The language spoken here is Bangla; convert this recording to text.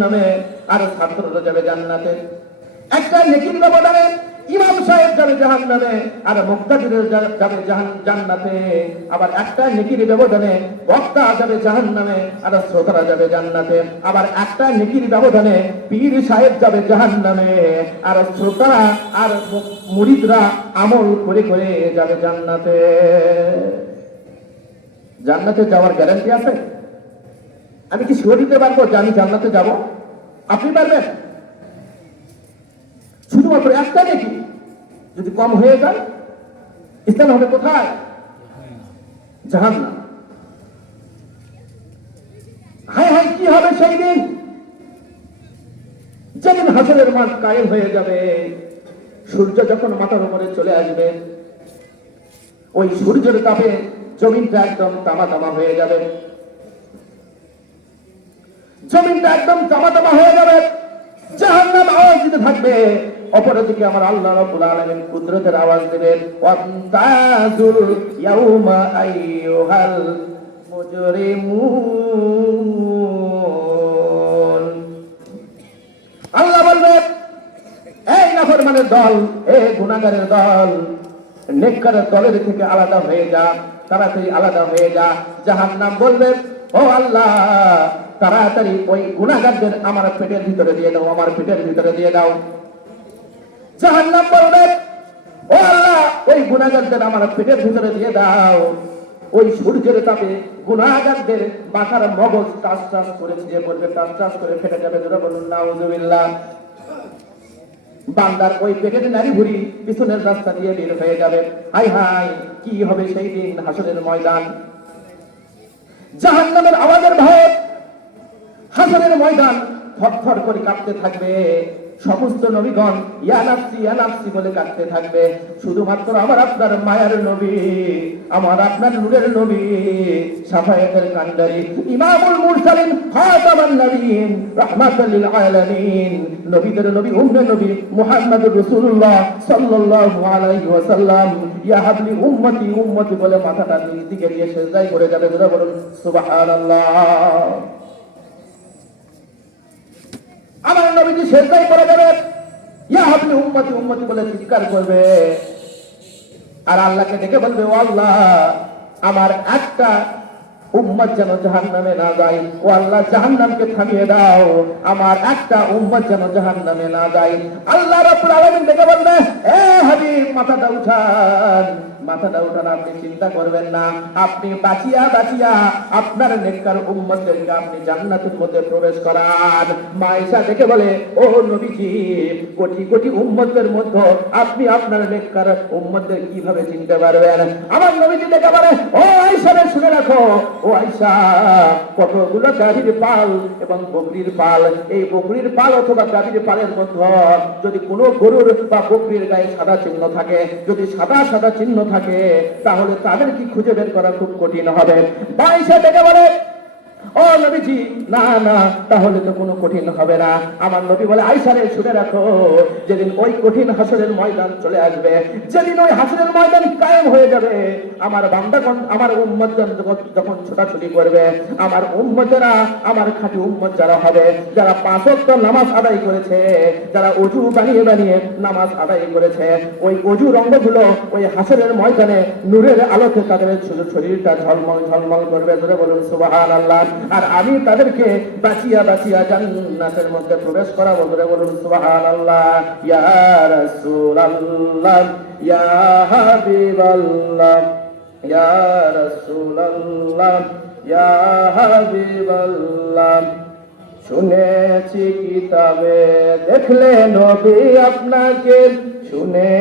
নামে, আর ছাত্ররা যাবে জান্নাতে। একটা নেকির ব্যবধানে ইমাম সাহেব যাবে জাহান্নামে, আর মুক্তাদির যাবে জান্নাতে। আবার একটা নেকির ব্যবধানে বক্তা যাবে জাহান্নামে, আর শ্রোতারা যাবে জান্নাতে। আবার একটা নেকির ব্যবধানে পীর সাহেব যাবে জাহান্নামে, আর শ্রোতারা আর মুরিদরা আমল করে করে যাবে জান্নাতে। জান্নাতে যাওয়ার গ্যারান্টি আছে? আমি কি শিওর দিতে পারবো যে আমি জান্নাতে যাব? আপনি পারবেন? শুধুমাত্র একটা নেকি যদি কম হয়ে যায়, স্থান হবে কোথায়? জাহান্নাম। হায় হায়, কি হবে সেই দিন যেদিন হাসরের মাঠ কায়েম হয়ে যাবে। সূর্য যখন মাথার উপরে চলে আসবে, ওই সূর্যের তাপে জমিনটা একদম তামা তামা হয়ে যাবে। জমিনটা একদম তামা তামা হয়ে যাবে, জাহান্নাম আওয়াজ দিতে থাকবে। অপরদিকে আমার আল্লাহ রাব্বুল আলামিন কুদরতের আওয়াজ দিবেন, ওয়ান্তাজুল ইয়াউমা আইয়ুহাল মুজরিমুন। আল্লাহ বলবেন, এই নাফরমানের দল, এই গুনাহগারের দল, নেককারের দলের থেকে আলাদা হয়ে যা, তাড়াতাড়ি আলাদা হয়ে যা। জাহান্নাম বলবে, ও আল্লাহ, তাড়াতাড়ি ওই গুনাহগারদের আমার পেটের ভিতরে দিয়ে দাও, আমার পেটের ভিতরে দিয়ে দাও। জাহান্নাম বলবে, ও আল্লাহ, ওই গুনাহগারদের আমার পেটের ভিতরে দিয়ে দাও। ওই সূর্যের তাপে গুনাহগারদের মাথার মগজ টাস টাস করে ছিঁড়ে পড়বে, টাস টাস করে ফেটে যাবে। জোরে বলুন নাউযুবিল্লাহ। বান্দার ওই পেটের নাড়ি ভুড়ি পিছনের রাস্তা দিয়ে বের হয়ে যাবে। হায় হায়, কি হবে সেই দিন হাসরের ময়দান। জাহান্নামের আওয়াজের ভয়ে হাসরের ময়দান থরথর করে কাঁপতে থাকবে। সমস্ত নবীগণ ইয়া নাফসি বলে কাঁদতে থাকবে। শুধুমাত্র আমার আপনার মায়ার নবী, আমার আপনার নূরের নবী, শাফায়াতের কান্ডারি, ইমামুল মুরসালিন, খাতামান নবীন, রাহমাতাল লিল আলামিন, নবীদের নবী, উম্মে নবী মুহাম্মদুর রাসূলুল্লাহ সাল্লাল্লাহু আলাইহি ওয়াসাল্লাম ইয়া হাবলি উম্মতি উম্মতি বলে মাথাটা নিচ দিকে দিয়ে সিজদায় পড়ে যাবে। জোরে বলুন সুবহানাল্লাহ। আমার নবীজি সিজদায় পড়ে যাবে, ইয়া হাবলি উম্মতি উম্মতি বলে চিৎকার করবে, আর আল্লাহকে ডেকে বলবে, ও আল্লাহ, আমার একটা উম্মত যেন জাহান্নামে না যায়। ও আল্লাহ, জাহান্নামকে থামিয়ে দাও, আমার একটা উম্মত যেন জাহান্নামে না যায়। আল্লাহ রাব্বুল আলামিন ডেকে বলবে, এ হাবিব, মাথাটা উঠান, মাথাটা উঠান, আপনি চিন্তা করবেন না, আপনি বাঁচিয়া বাঁচিয়া আপনার নেককার উম্মতদেরকে আপনি জান্নাতের মধ্যে প্রবেশ করান। মা আয়েশা ডেকে বলে, ও নবীজি, কোটি কোটি উম্মতের মধ্যে আপনি আপনার নেককার উম্মতদের কিভাবে চিনতে পারবেন? আমার নবীজি ডেকে বলে, ও আয়েশা রে, শুনে রাখো, ও আয়েশা, কতগুলো গাভীর পাল এবং বকরির পাল, এই বকরির পাল অথবা গাভীর পালের মধ্যে যদি কোনো গরুর বা বকরির গায়ে সাদা চিহ্ন থাকে, যদি সাদা সাদা চিহ্ন থাকে, তাহলে তাদের কি খুঁজে বের করা খুব কঠিন হবে। আয়েশা ডেকে বলে, ও নবীজি, না না, তাহলে তো কোনো কঠিন হবে না। আমার নবী বলে, আয়েশা রে, শুনে রাখো, যেদিন ওই কঠিন হাসরের ময়দান চলে আসবে, যেদিন ওই হাসরের ময়দান কায়েম হয়ে যাবে, আমার বান্দাগণ, আমার উম্মতগণ যখন ছোটাছুটি করবে, আমার উম্মতেরা, আমার খাঁটি উম্মত যারা হবে, যারা 5 ওয়াক্ত নামাজ আদায় করেছে, যারা ওযু বানিয়ে বানিয়ে নামাজ আদায় করেছে, ওই ওযু রঙ্গগুলো ওই হাসরের ময়দানে নূরের আলোতে তাদের শরীরটা ঝলমল ঝলমল করবে। ধরে বলুন সুবহানাল্লাহ। আর আমি তাদেরকে বাঁচিয়া বাঁচিয়া জান্নাতের মধ্যে প্রবেশ করাবো। ধরে বলুন সুবহানাল্লাহ। ইয়া রাসূলুল্লাহ, ইয়া হাবিবাল্লাহ, ইয়া রাসূলুল্লাহ, ইয়া হাবিবাল্লাহ। শুনেছি কিতাবে, দেখলে নবী আপনাকে, শুনে